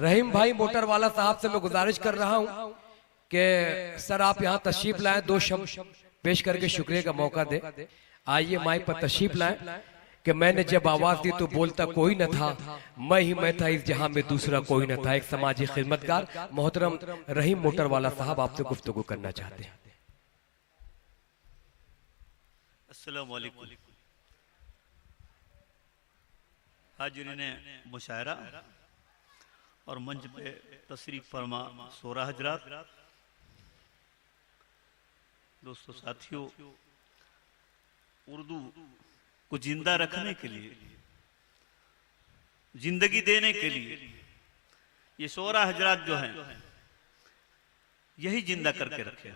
रहीम भाई मोटर वाला साहब से मैं गुजारिश कर रहा हूं कि सर आप यहां तशरीफ लाएं, दो शब्द पेश करके शुक्रिया का मौका दे। आइए माइक पर तशरीफ लाएं कि मैंने जब आवाज दी तो बोलता कोई न था, मैं ही मैं था इस जहां में दूसरा कोई न था। एक समाजी खिदमतगार मोहतरम रहीम मोटर वाला साहब आपसे गुफ्तगू करना चाहते हैं। अस्सलाम वालेकुम। हाजिरीन मुशायरा और मंच पे तशरीफ फरमा सोरा हजरात, दोस्तों साथियों, उर्दू को जिंदा रखने के लिए, जिंदगी देने के लिए ये सोरा हजरात जो हैं यही जिंदा करके रखे,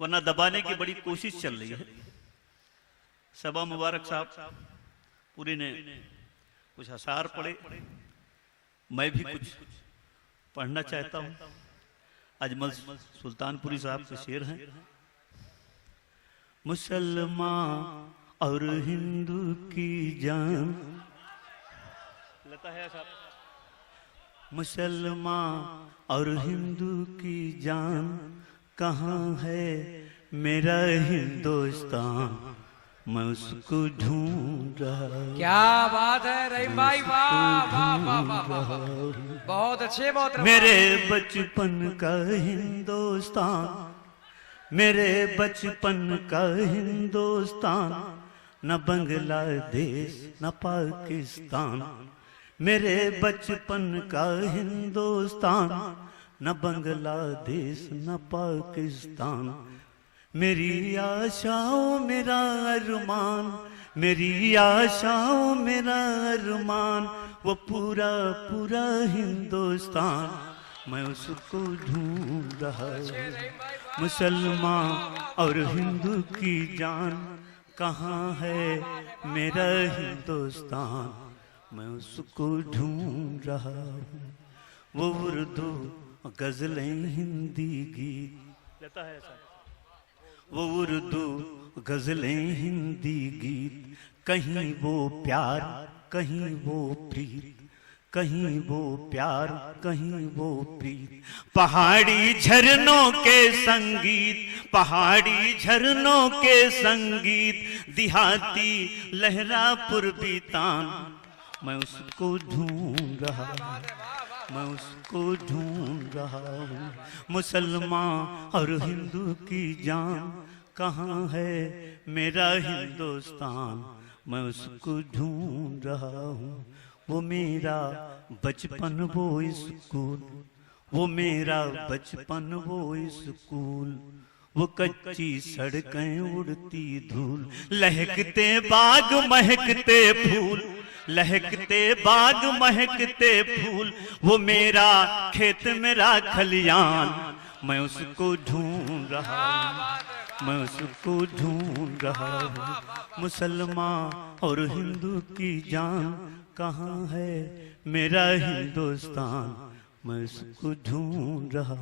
वरना दबाने की बड़ी कोशिश चल रही है। सबा मुबारक साहब पूरी ने कुछ अशार पढ़े, मैं भी कुछ पढ़ना चाहता हूं। अजमल सुल्तानपुरी साहब के शेर हैं। मुसलमान और हिंदू की जान, लता है साहब। मुसलमान और हिंदू की जान कहाँ है मेरा हिंदुस्तान, मैं उसको ढूंढ रहा। क्या बात है रहीम भाई, वाह वाह वाह वाह, बहुत अच्छे, बहुत मेरे बचपन का हिंदुस्तान, मेरे बचपन का हिंदुस्तान, न बांग्लादेश न पाकिस्तान। मेरे बचपन का हिंदुस्तान, न बांग्लादेश न पाकिस्तान। मेरी आशाओं मेरा अरमान, मेरी आशाओं मेरा अरमान, वो पूरा पूरा हिंदुस्तान, मैं उसको ढूंढ रहा। मुसलमान और हिंदू की जान कहाँ है मेरा हिंदुस्तान, मैं उसको ढूंढ रहा हूँ। वो उर्दू गजलें हिंदी गीत लेता है, वो उर्दू गजलें हिंदी गीत, कहीं वो प्यार कहीं वो प्रीत, कहीं वो प्यार कहीं वो प्रीत। पहाड़ी झरनों के संगीत, पहाड़ी झरनों के संगीत, देहाती लहरापुर बीतान, मैं उसको ढूंढ रहा, मैं उसको ढूंढ रहा हूँ। मुसलमान और हिंदू की जान कहाँ है मेरा हिंदुस्तान, मैं उसको ढूंढ रहा हूँ। वो मेरा बचपन वो स्कूल, वो मेरा बचपन वो स्कूल, वो कच्ची सड़कें उड़ती धूल, लहकते बाग महकते फूल, लहकते बाग महकते फूल। वो मेरा खेत मेरा खलियान, मैं उसको ढूंढ रहा हूँ, मैं उसको ढूंढ रहा हूँ। मुसलमान और हिंदू की जान कहाँ है मेरा हिंदुस्तान, मैं उसको ढूंढ रहा।